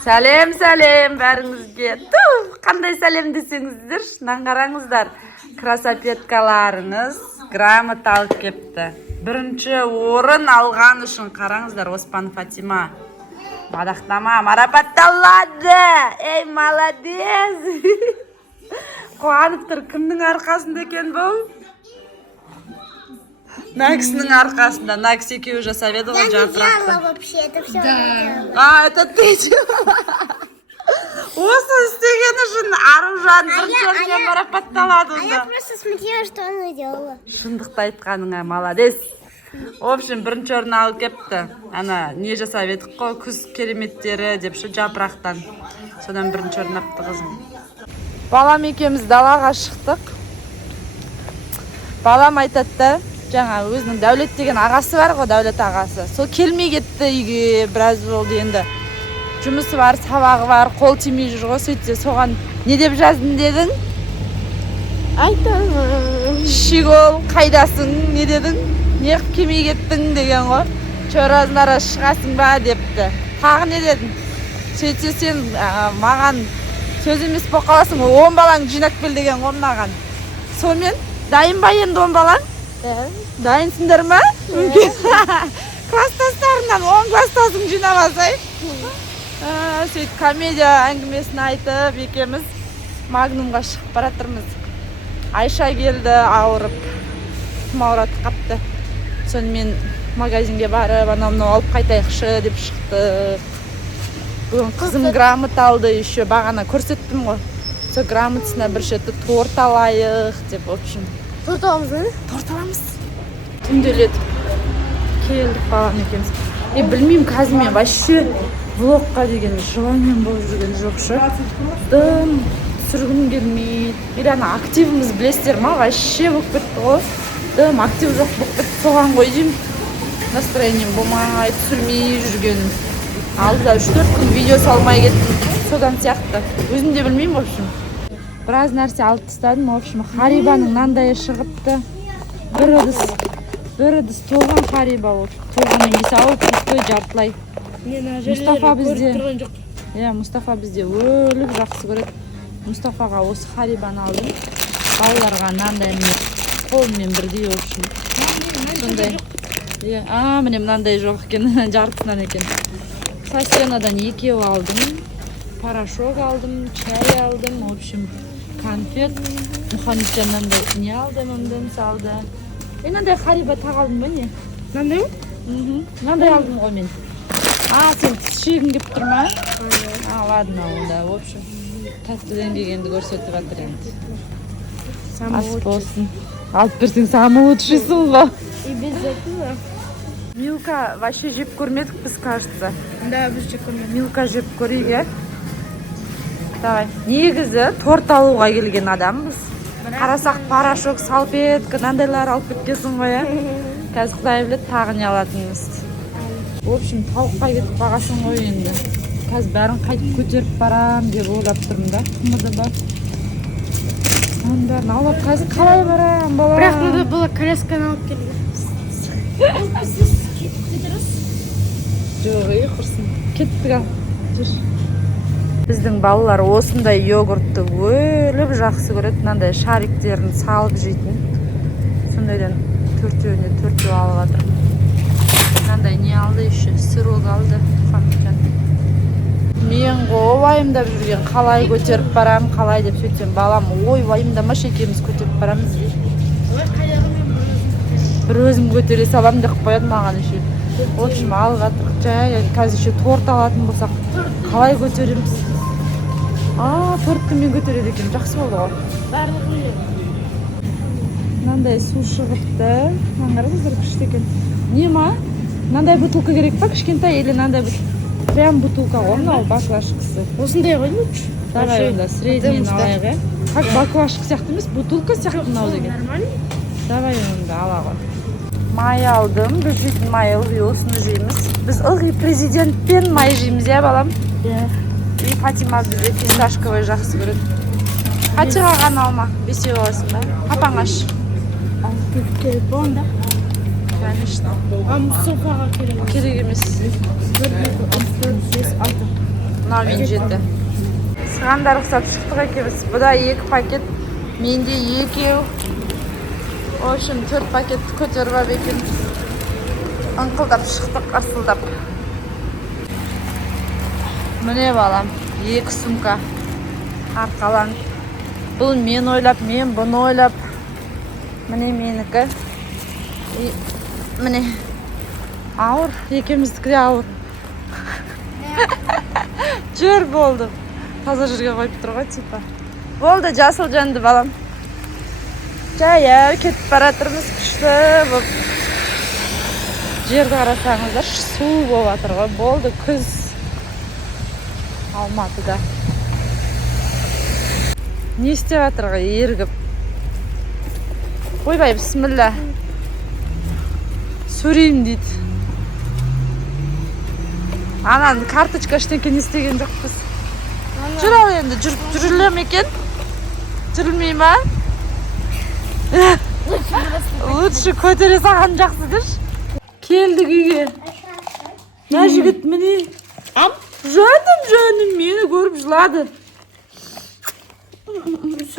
Сәлем, сәлем бәріңізге. Қандай сәлем десеңіздер, наңғараңыздар. Красопеткаларыңыз грамот алып кепті. Бірінші орын алған үшін қараңыздар, Оспан Фатима. Мадақтама, марапатталады. Ей, молодец. Қуанып тұр, кімнің арқасында екен бұл? Наксінің арқасында. Накс екеуі жасап еді ғой жапырақты. Я не делала вообще, это все делала. А, это ты делала. Осы істеген үшін Аружан бірінші марапатталады. А я просто смотрела, что она делала. Шындықты айтқаныңа, молодец. В общем, бірінші орын алып кепті. Ана, не жасап едік қой, күз кереметтері депші жапырақтан. Содан бірінші орын апты қызым. Балам екеуміз далаға шықтық. Балам айтатты, жаңа өзінің Дәулет деген ағасы бар ғой, Дәулет ағасы. Сол келмей кетті үйге, біраз болды енді. Жұмысы бар, сабағы бар, қол тимей жүр ғой, сөйтсе соған не деп жаздың дедің? Айтамын. Шигол, қайдасың, не дедің? Не қып келмей кеттің деген ғой. Чөразынара шығасың ба депті. Тағы не дедің? Сөйтсе сен маған сөз емес болып қаласың, 10 балаң жинап кел деген ғой мынаған. Сонымен дайын ба енді 10 балаң? Дайынсыңдар ма? Класстастарынан 10 класстасың жинап алсай. Сөйтіп комедия әңгімесін айтып, екеміз Магнумға шығып баратырмыз. Айша келді, ауырып, ауыраты қапты. Сонымен магазинге барып, анау алып қайтайықшы деп шықтық. Бүгін қызым грамот алды, еще бағана көрсеттім ғой. Сол грамотсына бір шеті торт алайық деп, в общем. Торт аламыз ба? Торт аламыз. Түнделетіп келдік балам екенбіз. Білмеймін, қазір мен вообще влогқа деген желанием болып жүрген жоқшы. Дым түсіргім келмейді. Или ана активіміз білесіздер ма? Вообще болып кетті ғой. Дым актив жоқ болып кетті. Соған ғой деймін. Настроением болмай, түсірмей жүрген. Алдыда 3-4 күн видео салмай кеттім. Содан сияқты. Өзім де білмеймін, в общем. Біраз нәрсе алып тастадым, в общем. Харибаның нандайы шығыпты. Бір ыдыс толған Хариба болды. Толған емес алып кетті жартылай. Мұстафа бізде. Мұстафа бізде өліп жақсы көреді. Мұстафаға осы Харибаны алдым. Балаларға нандай қолмен бірдей общем. Сондай. Міне мынандай жоқ екен, жартысынан екен. Сасенадан екеу алдым. Порошок алдым, чай алдым, в общем, конфет. Мұхаммеджаннан да не алдым, өмден салды. Мынандай Хариба тағалдым ба не? Мынандай? Мынандай алдым ғой мен. Сен шегін кеп тұр ма? Ладно, онда, в общем, тәттіден дегенді көрсетіп жатыр енді. Ас болсын. Алып берсең самолучшисың ғой. И без этого. Милка вообще жеп көрмедік біз, кажется. Да, біз жеп көрмедік. Милка жеп көрейік, Давай. Негізі торт алуға келген адамбыз. Қарасақ порошок, салфетка, нандайлар алып кеткенсің ғой, Қазір құдай біледі, тағы не алатынымыз. В общем, тауыққа кетіп бағасың ғой енді. Қазір бәрін қайтып көтеріп барам деп ойлап тұрмын да. Қымыды бар. Оның бәрін алып, қазір қалай барам, бала? Бірақ надо было колясканы алып келген. Жоқ, құрсын. Кеттік ал. Жүр. Біздің балалар осындай йогуртты өліп жақсы көреді. Мынандай шариктерін салып жейтін. Сондайдан төртеуіне төртеу алып жатырмын. Мынандай не алды еще? Сырок алды. Мен ғой уайымдап жүрген, қалай көтеріп барам, қалай деп сөйтсем, балам, ой, уайымдамаш, екеуміз көтеріп барамыз дейді. Бір өзім көтере салам деп қояды маған еще. В общем, алып жатырмық. Жай, қазір еще торт алатын болсақ, қалай көтереміз? Тортты мен көтереді екен, жақсы болды ғой. Барлығы Мынандай су шығыпты. Қараңыздар, күшті екен. Не ма? Мынандай бутылка керек па, кішкентай, или мынандай прям бутылка ғой, мынау баклашкасы. осындай ғой лучше. Давай онда средний алайық, Как баклашка сияқты емес, бутылка сияқты мынау деген. Нормально? Давай онда ала ғой. Май алдым, біз жейтін май ылғи осыны жейміз. Біз ылғи президентпен май жейміз, балам? И Фатима бізде фисташковый жақсы көреді. Қатыға ғана алма, бесеу аласың ба? Папаң аш. Телефон да. Конечно. Мұстафаға керек. Керек емес. 4, 5, 6, 7, 8, 9, 10. мынау мен жеті. Сығандар ұқсап шықтық екеуміз. Бұда 2 пакет, менде 2. В общем, 4 пакет көтеріп алып екеуміз. Ыңқылдап шықтық, асылдап. Міне балам, 2 сумка арқаланып. Бұл мен ойлап, мен бұны ойлап. Міне менікі. Міне ауыр, екеуміздікі де ауыр. Жүр болды. Таза жерге қойып тұр ғой, типа. Болды, жасыл жанды балам. Жаяу кетіп баратырмыз, күшті болып. Жерді қарасаңыздар, су болып жатыр ғой. Болды, күз. Алматыда. Не істеп жатыр ғой, ерігіп. Ойбай, бісміллә. Сөрейім дейді. Анан карточка ештеңке не істеген жоқпыз. Жүр ал енді, жүріле ме екен? Жүрілмей ма? Лучше көтере саған жақсы деш. Келдік үйге. Мә жігіт міне. Жаным, мені көріп жылады.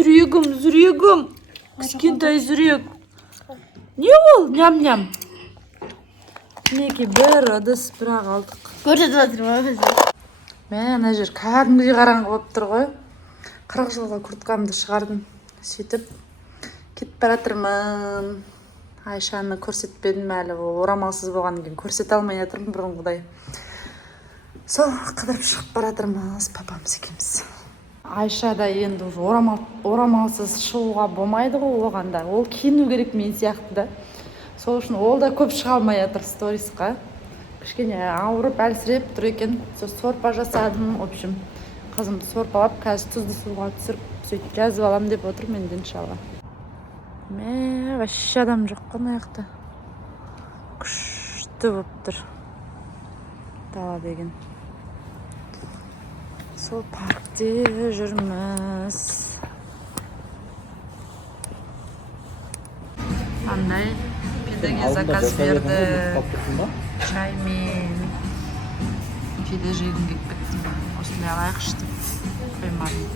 Жүрегім. Кішкентай жүрек. Не ол? Ням-ням. Мінеке бір ыдыс бірақ алдық. көрсетіп жатырмын. Мен жер кәдімгідей қараңғы болып тұр ғой. 40 жылға курткамды шығардым. Сөйтіп кетіп баратырмын. Айшаны көрсетпедім әлі. Орамалсыз болған екен. Көрсете алмай жатырмын бұрынғыдай. Сол қыдырып шығып баратырмыз папамыз екеуміз. Айша да енді орамалсыз шығуға болмайды ғой оғанда. Ол киіну керек мен сияқты да. Сол үшін ол да көп шыға алмай жатыр сторисқа. Кішкене ауырып, әлсіреп тұр екен. Сорпа жасадым, в общем. Қызымды сорпалап, қазір тұзды суға түсіріп, сөйтіп жазып алам деп отырмын енді иншалла. Мә, вообще адам жоқ қой аяқта. Күшті болып тұр. Дала деген. Сол паркте жүрміз. Андай пидеге заказ берді. Чаймен. Пиде жегім келіп кеттім. Осындай алайықшы деп қоймадым.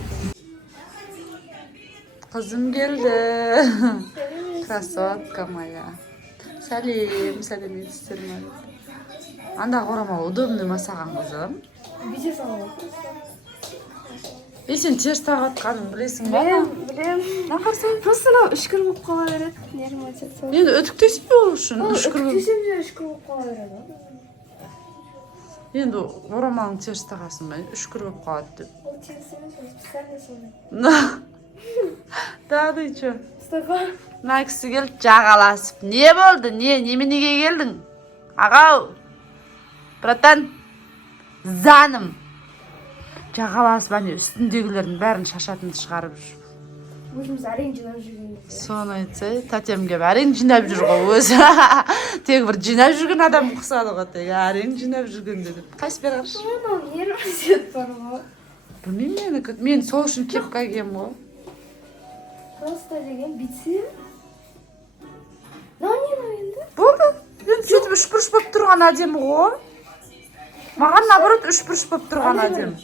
Қызым келді. Красотка моя. Сәлеметсіздер ме? Андағы орамал удобный ма саған қызым? Бүйте салып. Сен теріс тағатқанын білесің ба? Білем. Нақарсың? Просто анау үшкір болып қала береді. Нерім айтады. Енді үтіктесің бе ол үшін? Үтіктесем де үшкір болып қала береді. Енді орамалың теріс тағасың ба? Үшкір болып қалады деп. Ол теріс емес, специально сондай. Да, ты чё? Мұстафа. Мына кісі келіп жағаласып. Не болды? Неменеге келдің? Ағау, братан, заным. Жағаласып, үстіндегілердің бәрін шашатынды шығарып жүр. Өзіміз әрең жинап жүргенде. Соны айтса, тәтем келіп әрең жинап жүр ғой өзі. Тек бір жинап жүрген адам ұқсады ғой, тек әрең жинап жүргенде деп. Қайсы бері қаршы? Анау нерім айтады бар ма? Білмеймін мені, мен сол үшін кепка киемін ғой. Просто деген битсем. Не енді? Болды. Мен сөйтіп үшбұрыш болып тұрған әдемі ғой. Маған наоборот үшбұрыш болып тұрған әдемі.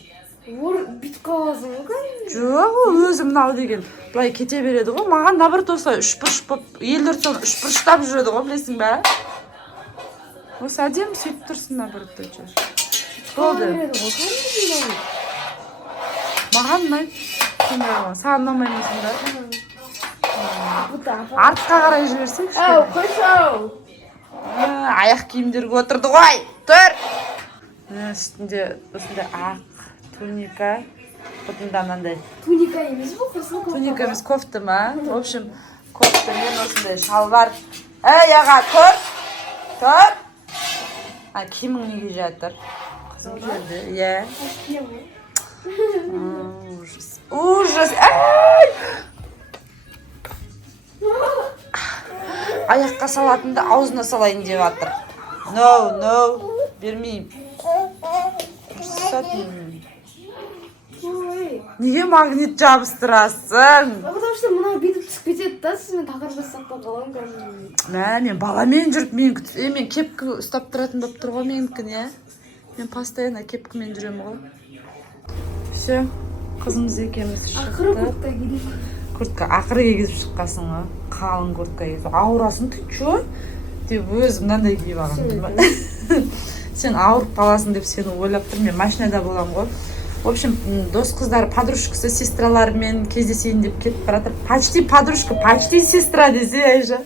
Бит қаласың ғой? Жоқ, ол өзі мынау деген. Былай кете береді ғой. Маған наоборот осылай үшбұрыш болып, елдер соны үшбұрыштап жүреді ғой, білесің бе? Осы әдемі сөйтіп тұрсын наоборот. Болды. Маған ұнайды. Саған ұнамаймысың да? Артқа қарай жіберсек Ау, қойсау! Аяқ киімдерге отырды ғой. Тұр! Үстінде осындай ақ туника. Бұтында мынандай. Туника емес бұл қырсын кофта. Туника емес кофта ма? В общем, кофта мен осындай шалбар. Эй, аға, тұр! Тұр! Киімің неге жатыр? Қызым жүрді, иә. Ужас. Ужас! Ай! Аяққа салатынды аузына салайын деп жатыр. No, бермеймін. Неге магнит жабыстырасың? Потому что мынау бетіп түсіп кетеді да, сізмен тақырбас сақпа қалам кәдімгі. Мен баламен жүріп, мен кепкі ұстап тұратын болып тұр ғой менікін, е? Мен постоянно кепкімен жүремін ғой. Все, қызымыз екеуміз Ақыры шықты. куртка кидім. Куртка ақыры кигізіп шыққансың ғой. Қалың куртка кигізіп. Ауырасың, ты чё? Деп өзім мынандай киіп алғанмын. Сен ауырып қаласың деп сені ойлап тұрмын. Мен машинада боламын ғой. В общем, дос қыздар, подружкасы, сестраларымен кездесейін деп кетіп баратыр. Почти подружка, почти сестра десе Айша.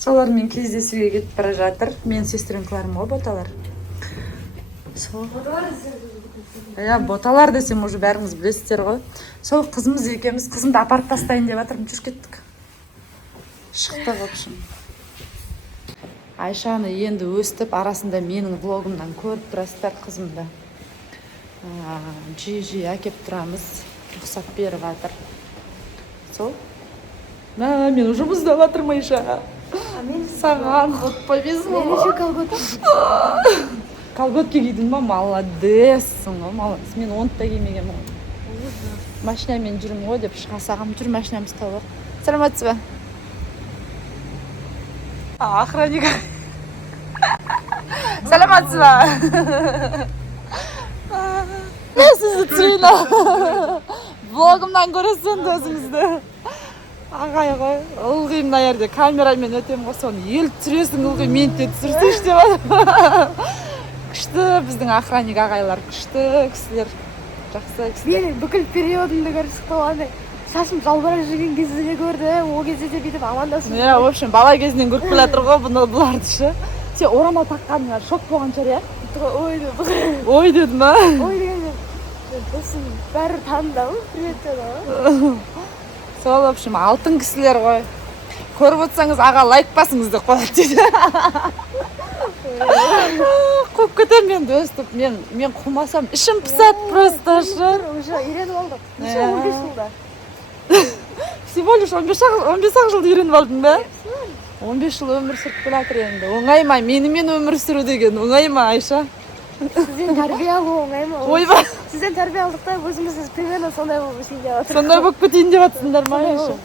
Солармен кездесуге кетіп бара жатыр. Мен сестренкаларым ғой, боталар. Сол. Боталар десем уже бәріңіз білесіздер ғой. Сол қызымыз екеуміз, қызымды апарып тастайын деп жатырмын. Жүріп кеттік. Шықты, в общем. Айшаны енді өстіп, арасында менің влогымнан көріп тұрасыздар қызымды. Жиі әкеп тұрамыз, рұқсат беріп жатыр. Сол. Мен жұмысда жатырмын, Айша. Саған вот повезло. Мен еще колготка. Колготки кидің ба? Молодессің ғой, молодец. Мен оны да кимегенмін ғой. Машинамен жүрмін ғой деп шыға сағам. Жүр, машинамыз тауып. Саламатсыз ба? Охранник. Саламатсыз ба? Мен сізді түсірейін. Блогымнан көресің өзіңізді. Ағай ғой, ылғи мына жерде камерамен өтем ғой, соны ел түсіресің, ылғи мен де түсірсейші деп жатыр. Күшті, біздің охранник ағайлар күшті кісілер. Жақсы кісілер. Мен бүкіл периодымды көрсек болғандай. Шашым жалбырап жүрген кезде де көрдім, ол кезде де бүйтіп амандасып. В общем, бала кезінен көріп келе жатыр ғой бұларды ше. Сен орамал таққаныңа шок болған шығар, иә? Ой дедім. Ой дедім ба? Ой дегенде. Досым бәрі танымдамын, привет деді. Сол, в общем, алтын кісілер ғой. Көріп отырсаңыз, аға лайк басыңыз деп қояды дейді. Қойып кетем мен өстіп, мен қумасам, ішім пысады просто ше. Уже үйреніп алдық. Уже 15 жылда. Всего лишь 15 жылда үйреніп алдың ба? 15 жыл өмір сүріп келе жатыр енді. Оңай ма? Менімен өмір сүру деген оңай ма, Айша? Сізден тәрбие алу оңай ма? Ойба. Сізден тәрбие алдық та өзіміз примерно сондай болып өсейін деп жатыр. Сондай болып кетейін деп жатсыңдар ма, Айша?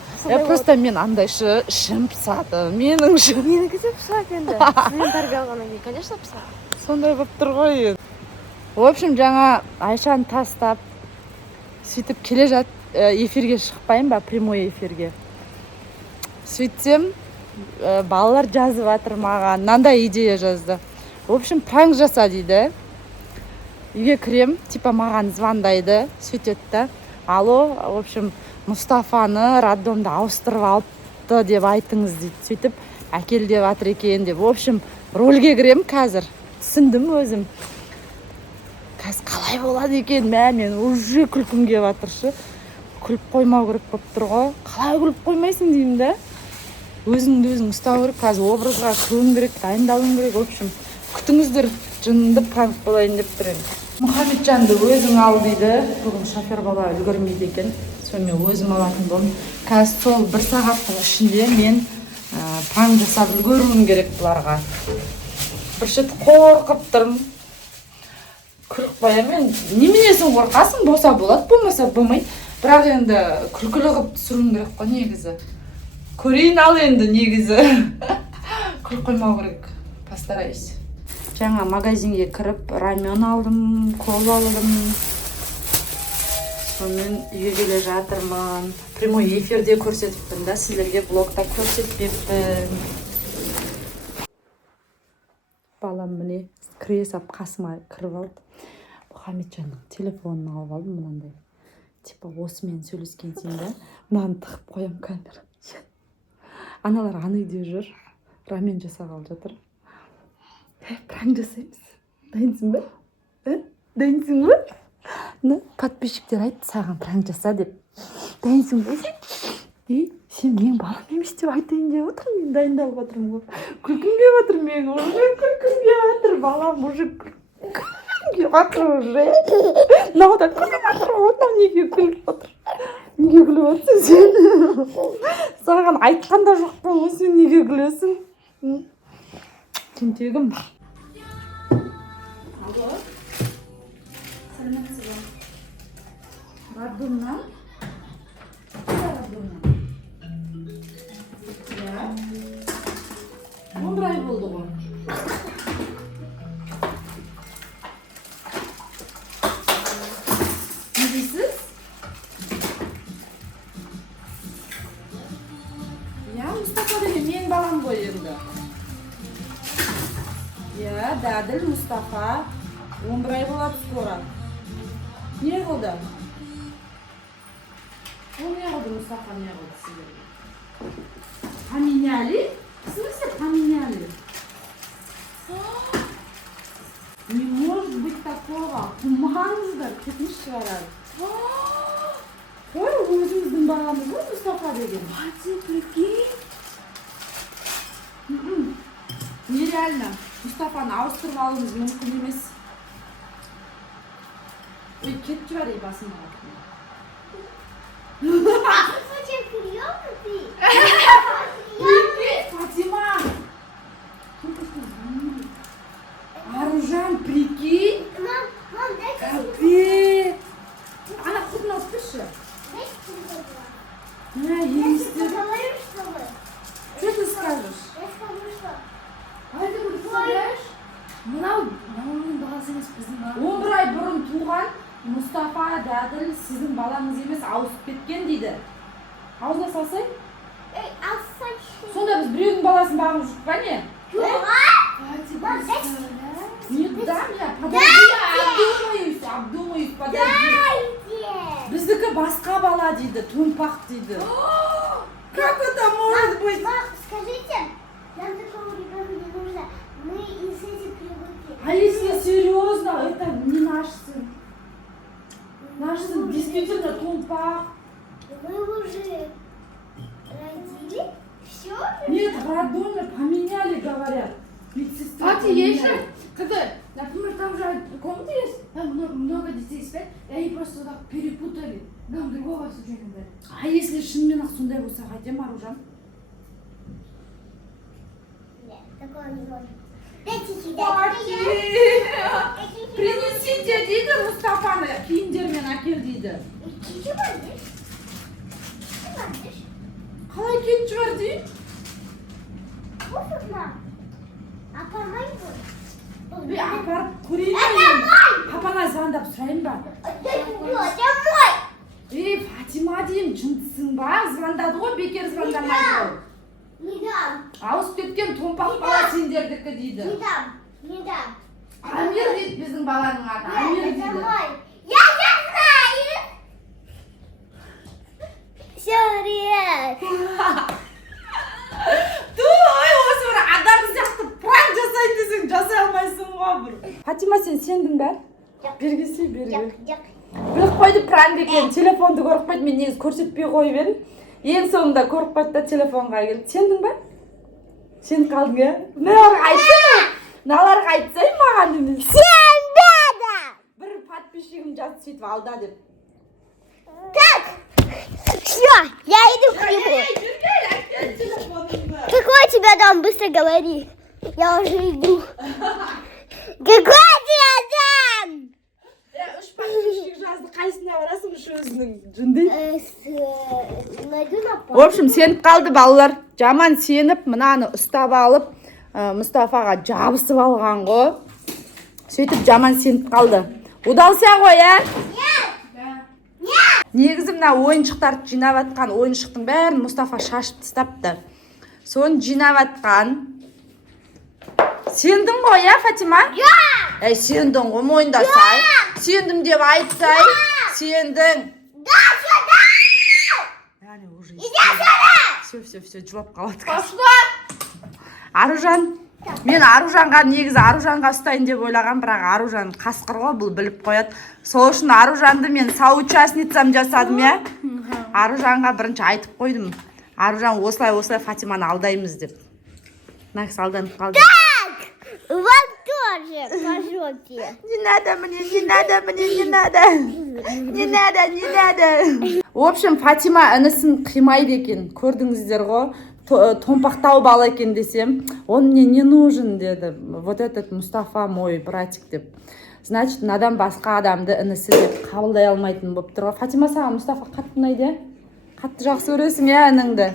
Просто мен андайшы ішім пысады. Менің ішім. Менікі де пысады енді. Сізден тәрбие алғаннан кейін, конечно, пысады. Сондай болып тұр ғой. В общем, жаңа Айшаны тастап, сөйтіп келе жат, эфирге шықпайын ба, прямой эфирге. Сөйтсем, балалар жазып жатыр маған, мынандай идея жазды. В общем, пранк жаса дейді. Үйге кірем, типа маған звондайды, сөйтеді да. Алло, в общем, Мұстафаны роддомда ауыстырып алыпты деп айтыңыз дейді. Сөйтіп, әкел деп жатыр екен деп. В общем, рөлге кірем қазір. Түсіндім өзім. Қазір қалай болады екен, мен уже күлкім келіп жатыршы. Күліп қоймау керек болып тұр ғой. Қалай күліп қоймайсың деймін да. Өзіңді өзің ұстау керек, қазір образға кіруім керек, дайындалуым керек. В общем, күтіңіздер, жынды пранк болайын деп тұр енді. Мұхамеджанды өзің ал дейді. Бүгін шофер бала үлгермейді екен. Мен өзім алатын болдым. Қазір сол 1 сағаттың ішінде мен пранк жасап үлгеруім керек бұларға. Бір шет қорқып тұрмын. Күліп қоямын. Неменесің қорқасың? Болса болады, болмаса болмайды. Бірақ енді күлкілі қылып түсіруім керек қой негізі. Көрейін ал енді негізі. Күліп қоймау керек. Постараюсь. Жаңа магазинге кіріп рамен алдым, кола алдым. Сонымен үйге келе жатырмын. Прямой эфирде көрсетіппін да, сіздерге блогта көрсетпеппін. Балам міне кіре сап қасыма кіріп алды. Мұхамеджанның телефонын алып алдым мынандай. Типа осымен сөйлескен сен да, мынаны тығып қоям камера. Аналар аны үйде жүр, рамен жасағалы жатыр. Пранк жасаймыз. Дайынсың ба? Дайынсың ба? Подписчиктер айтты саған пранк жаса деп. Дайынсың ба сен? Сен менің балам емес деп айтайын деп отыр, мен дайындалып жатырмын ғой. Күлкім келіп жатыр менің, уже күлкім келіп жатыр, балам уже күлкім келіп жатыр уже. Мынау да күліп жатыр, онда неге күліп жатыр? Неге күліп жатсың сен? Саған айтқан да жоқпын ғой, сен неге күлесің? Тентегім. Алло. Саламатсыз ба? Роддомнан? Роддомнан. Я. 10 ай болды ғой. Не дейсің? Дәділ, Мұстафа. 11 ай болады скоро. Не қылды? Ол не қылды, Мұстафа не қылды сіздерге? Поменяли? В смысле поменяли? Не может быть такого. Қумаңыздар, кетіш шығарады. Ой, өзіміздің баламыз ғой Мұстафа деген. Фати, прикинь. Нереально. Мұстафаны ауыстырып алуымыз мүмкін емес. Ой, кетіп жібер басын алып. Зачем курьёвка ты? Прикинь, Фатима! Аружан, прикинь! Мам, дай-ка Капец! Она хоть нас пишет. Я поговорю, что ли? Что ты скажешь? Я скажу, что? Айтып представляешь? Мынауның баласы емес біздің бала. 11 ай бұрын туған Мұстафа, Дәділ, сіздің балаңыз емес, ауысып кеткен дейді. Аузына салсай? Алсай. Сонда біз біреудің баласын бағып жүріп па не? Фати, Не дам я, подожди, я обдумаюсь, подожди. дайте. Біздікі басқа бала дейді, томпақ дейді. Как это может быть? Мам, скажите, нам такого ребенка не нужно. Мы из этих привыкли. А если серьезно, это не наш сын. Наш сын действительно томпақ. Мы уже родили. Все? Нет, в роддоме поменяли, говорят. Медсестру Фати, поменяли. есть же, когда, например, там же комната есть, там много детей спят, и они просто так перепутали. Нам другого случайно дали. А если шынымен-ақ сондай болса қайтем, Аружан? Нет, такого не может. Дайте сюда. Принесите дейді Мұстафаны, киімдермен әкел дейді. Чего будешь? Қалай кетіп жібер дейді? Пуфик, мам. А помой Апарып көрейін ба? Папаңа звондап сұрайын ба? Домой. Фатима деймін, жындысың ба? Звондады ғой, бекер звондамайды ғой. Не дам. Ауысып кеткен томпақ бала сендердікі дейді. Не дам. Не дам. Амир дейді біздің баланың аты. Амир дейді. Домой. Я не знаю. Все, Риет. Той, осы бір адам сияқты пранк жасайын десең жасай алмайсың ғой бір. Фатима, сен сендің ба? Бергесі берге. Біліп қойды пранк екен, телефонды көріп қойды, мен негіз көрсетпей қойып едім. Ең соңында көріп қойды да телефонға келді. Сендің ба? Сен қалдың, е? Наларға айтсай, наларға айтсай маған емес. Сенбеді. Бір подписчигім жазды сөйтіп алда деп. Так. Все, я иду к нему. Жүргел, әкел телефоныңды. Какой у тебя дом? Быстро говори. Я уже иду. Какой у тебя дом? Үш подписчик жазды, қайсына барасың үш өзінің жүндей? Найду на В общем, сеніп қалды балалар. Жаман сеніп, мынаны ұстап алып, Мұстафаға жабысып алған ғой. Сөйтіп жаман сеніп қалды. Удался ғой, ә? Негізі мына ойыншықтарды жинап атқан, ойыншықтың бәрін Мұстафа шашып тастапты. Соны жинап атқан. Сендің ғой, ә, Фатима? Сендің ғой, мойындасай. Сендім деп айтсай. Сендің. Все, жылап қалады. Аружан. Мен Аружанға негізі Аружанға ұстайын деп ойлаған, бірақ Аружан қасқыр ғой, бұл біліп қояды. Сол үшін Аружанды мен соучастницам жасадым, я. Аружанға бірінші айтып қойдым. Аружан осылай Фатиманы алдаймыз деп. Накс алданып қалды. Вот тоже по жопе. Не надо мне, не надо. В общем, Фатима інісін қимайды екен. Көрдіңіздер ғой. Томпақтау бала екен десем, он мне не нужен деді. Вот этот Мұстафа мой братик деп. Значит, надан басқа адамды інісі деп қабылдай алмайтын болып тұр ғой. Фатима, саған Мұстафа қатты ұнайды? Қатты жақсы көресің, ә, ініңді.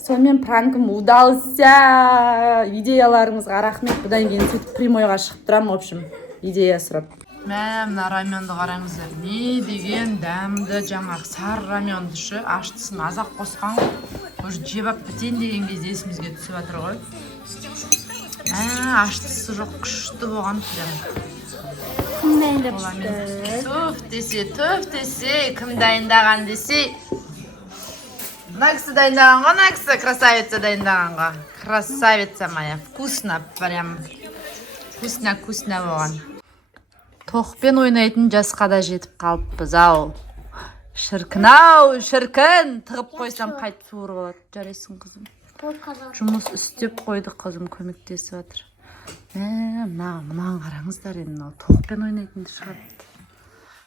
Сонымен пранкім удался. Идеяларыңызға рахмет. Бұдан кейін сөйтіп прямойға шығып тұрам, в общем, идея сұрап. Мына раменді қараңыздар. Не деген дәмді жаңағы сары раменді шы, аштысын азақ қосқан. Уже жеп ап бітейін деген кезде есімізге түсіп жатыр ғой. Аштысы жоқ, күшті болған прям. Төф десе, кім дайындаған десе. Мына кісі дайындаған ғой, мына кісі красавица дайындаған ғой. Красавица моя, вкусно, прям. Вкусно болған. Тоқпен ойнайтын жасқа да жетіп қалыппыз, ау. Шіркін, тығып қойсам қайтып суырып алады. Жарайсың, қызым. Жұмыс істеп қойды, қызым көмектесіп жатыр. Мұнан қараңыздар, енді тоқпен ойнайтынды шығарыпты.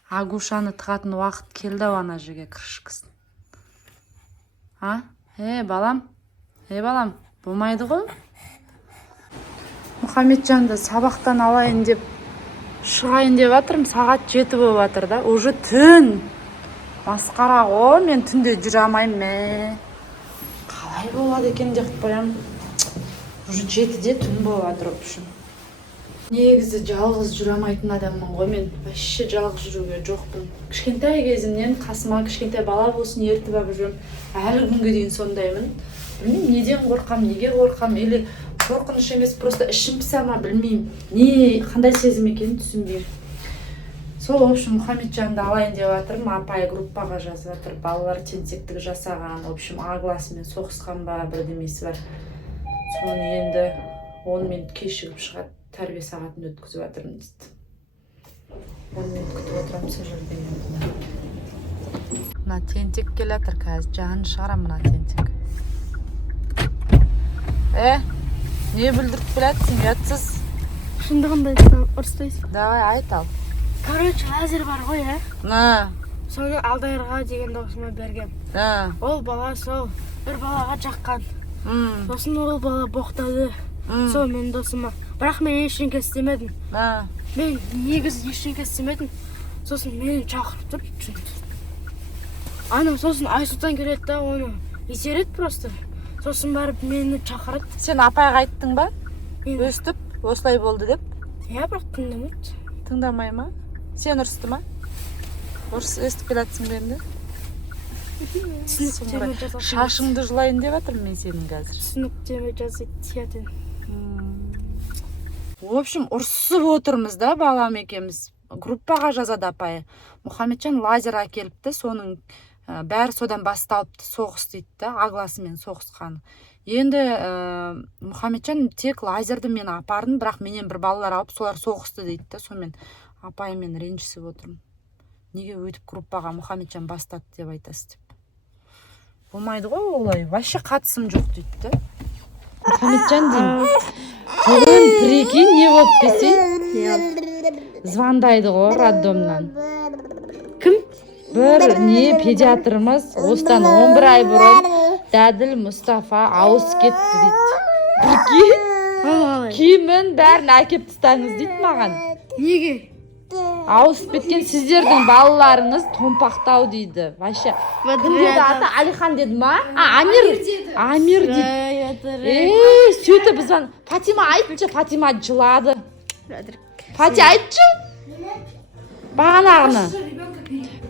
Агушаны тығатын уақыт келді ана жерге кірішкісін. Балам, болмайды ғой. Мұхамеджанды сабақтан алайын деп шығайын деп жатырмын, сағат 7 болып жатыр да. Уже түн. Масқара ғой, мен түнде жүре алмаймын. Қалай болады екен деп қоямын. Уже 7-де түн болып жатыр үшін. Негізі жалғыз жүре алмайтын адаммын ғой, мен вообще жалғыз жүруге жоқпын. Кішкентай кезімнен қасыма кішкентай бала болсын ертіп алып жүрмін. Әлі күнге дейін сондаймын. Білмеймін, неден қорқам, неге қорқам, или қорқыныш емес, просто ішім піса ма, білмеймін. Қандай сезім екенін түсінбеймін. Сол, в общем, Мұхамеджанды алайын деп жатырмын, апай группаға жазып жатыр, балалар тентектігі жасаған, в общем, А-классымен соғысқан ба, бірдемесі бар. Соны енді 10 минут кешігіп шығады, тәрбие сағатын өткізіп жатырмын дейді. 10 минут күтіп отырамын сол жерде. Мына тентек келе жатыр қазір, жағын шығарам мына тентек. Не бүлдіріп келатсың, ұятсыз? Шындығында айтсам, ұрыстайсың. Давай, айт ал. Короче, лазер бар ғой, Соны Алдайырға деген досыма берген. Ол бала сол бір балаға жаққан. Сосын ол бала боқтады. Сол мен досыма. Бірақ мен ештеңке істемедім. Мен негіз ештеңке істемедім. Сосын мені шақырып тұр. Сосын Айсұлтан келеді да, оны итереді просто. Сосын барып мені шақырады. Сен апайға айттың ба? Өстіп, осылай болды деп? Бірақ тыңдамайды. Тыңдамай ма? Сен ұрысты ма? Естіп келатсың ба енді? Шашыңды жылайын деп жатырмын мен сенің қазір. Түсініктеме жазайды. В общем, ұрысып отырмыз да, балам екеміз. Группаға жазады апайы. Мұхамеджан лазер әкеліпті, соның бәрі содан басталыпты, соғыс дейді, А-классымен соғысқан. Енді Мұхамеджан тек лазерді мен апардың, бірақ менен бір балалар алып, солар соғысты дейді, сонымен апаймен ренжісіп отырмын. Неге өйтіп группаға Мұхамеджан бастады деп айтасыз деп. Болмайды ғой олай, вообще қатысым жоқ дейді. Мұхамеджан деймін. Бүгін прикинь, не болып десе? Звондайды ғой роддомнан. Кім? Бір педиатрымыз осыдан 11 ай бұрын Дәділ Мұстафа ауыз кетті дейді. Прикинь? Киімін бәрін әкеп тастаңыз дейді маған. Неге? Ауысып кеткен сіздердің балаларыңыз томпақтау дейді. Вообще. Кім деді аты? Алихан деді ма? Амир дейді. Сөйті бізден. Фатима айтшы, Фатима жылады. Фати айтшы. Бағанағыны.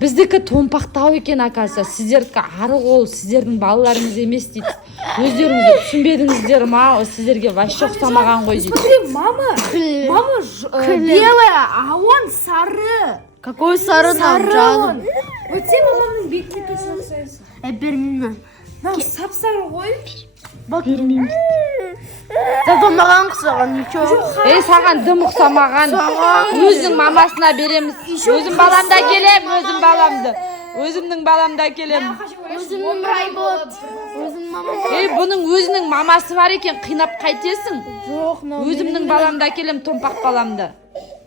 Біздікі томпақтау екен, акасы. Сіздердікі ары қол, сіздердің балаларыңыз емес дейді. Өздеріңізді түсінбедіңіздер ма? Сіздерге вообще ұқсамаған ғой дейді. Мама белая, а он сары. Какой сары там, жаным? Вот сен мамамның бетіне точно ұқсайсың. Бермеймін. Сап-сары ғой. Бермеймін. Зато маған ұқсаған, ничего. Саған дым ұқсамаған. Өзінің мамасына береміз. Өзім баламда келем, өзім баламды. Өзімнің баламда келем. Өзімнің рай болады. Бұның өзінің мамасы бар екен, қинап қайтесің? Жоқ, өзімнің баламда келем, томпақ баламды.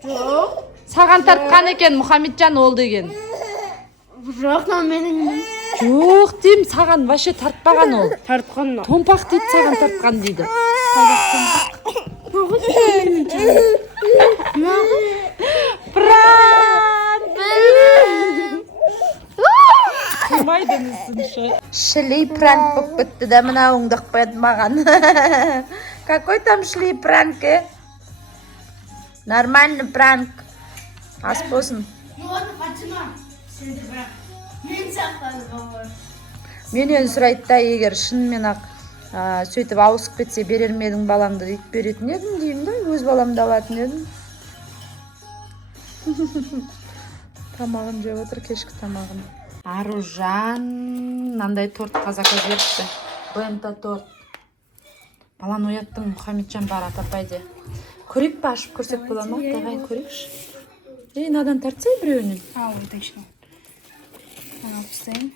Жоқ. Саған тартқан екен, Мұхамеджан ол деген. Жоқ, менің. Жоқ дейм, саған вообще тартпаған ол. Тартқан. Томпақ дейді, саған тартқан дейді. Шлей пранк болып бітті да, мына оңдық қойды маған. Какой там шлей пранк, Нормальный пранк. Ас болсын. Менен сұрайды да, егер шынымен ақ Сөйтіп ауысып кетсе берер ме едің балаңды деп беретін едім деймін да, өз баламды алатын едім. Тамағын жеп отыр, кешкі тамағын. Аружан мынандай тортқа заказ беріпті. Бента торт. Баланы ояттым, Мұхамеджан бар атапайды. Көрейік па, ашып көрсек бола ма? Давай көрейікші. Надан тартсай біреуінен. Вот точно. Алып тастайын.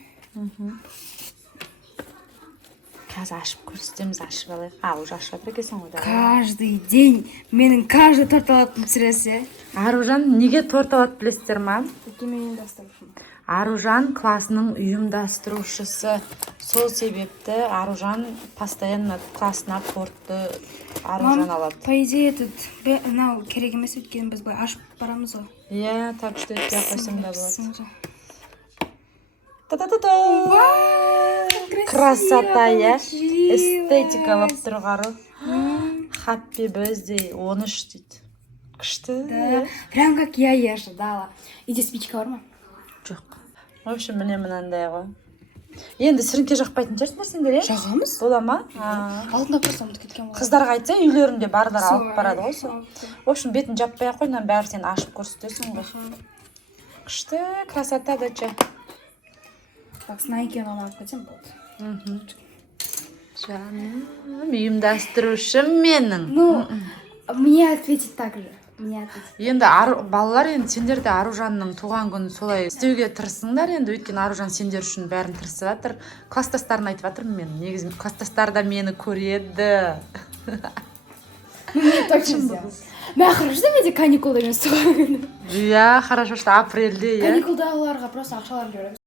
Қазір ашып көрсетеміз, ашып алайық. Уже ашып жатыр екенсің ғой. Каждый день менің каждый торт алатын пісіресі. Аружан неге торт алады білесіздер ма? Кеме ұйымдастырушым. Аружан классының ұйымдастырушысы. Сол себепті Аружан постоянно классына тортты Аружан алады. По идее тут мынау керек емес, өйткені біз былай ашып барамыз ғой. Иә, так что өтпей қойсаң да болады. Красота, я. Эстетикалап тұрғару. Happy birthday 13 дейді. Күшті. Да, прям как я ожидала. Иди спичка бар ма? Жоқ. В общем, міне мынандай ғой. Енді сіріңке жақпайтын шығарсыңдар сендер, е? Жағамыз? Бола ма? Алдында просто ұмытып кеткен ғой. Қыздарға айтса, үйлерінде бардар алып барады ғой сол. В общем, бетін жаппай ақ қой, бәрі сен ашып көрсетесің ғой. Күшті, красота дача. Так, снайкен алып кетсем болды. Жаным, ұйымдастырушым менің. Ну, мне ответить так же. Енді балалар, енді сендер де Аружанның туған күнін солай істеуге тырысыңдар, енді өйткені Аружан сендер үшін бәрін тырысып жатыр. Класстастарын айтып жатырмын мен. Негізі класстастар да мені көреді. Мне точно сделал. Мә, хорошо, менде каникулда емес туған күні. Иә, хорошо, что апрельде, иә. Каникулдағыларға просто ақшаларын жібереміз.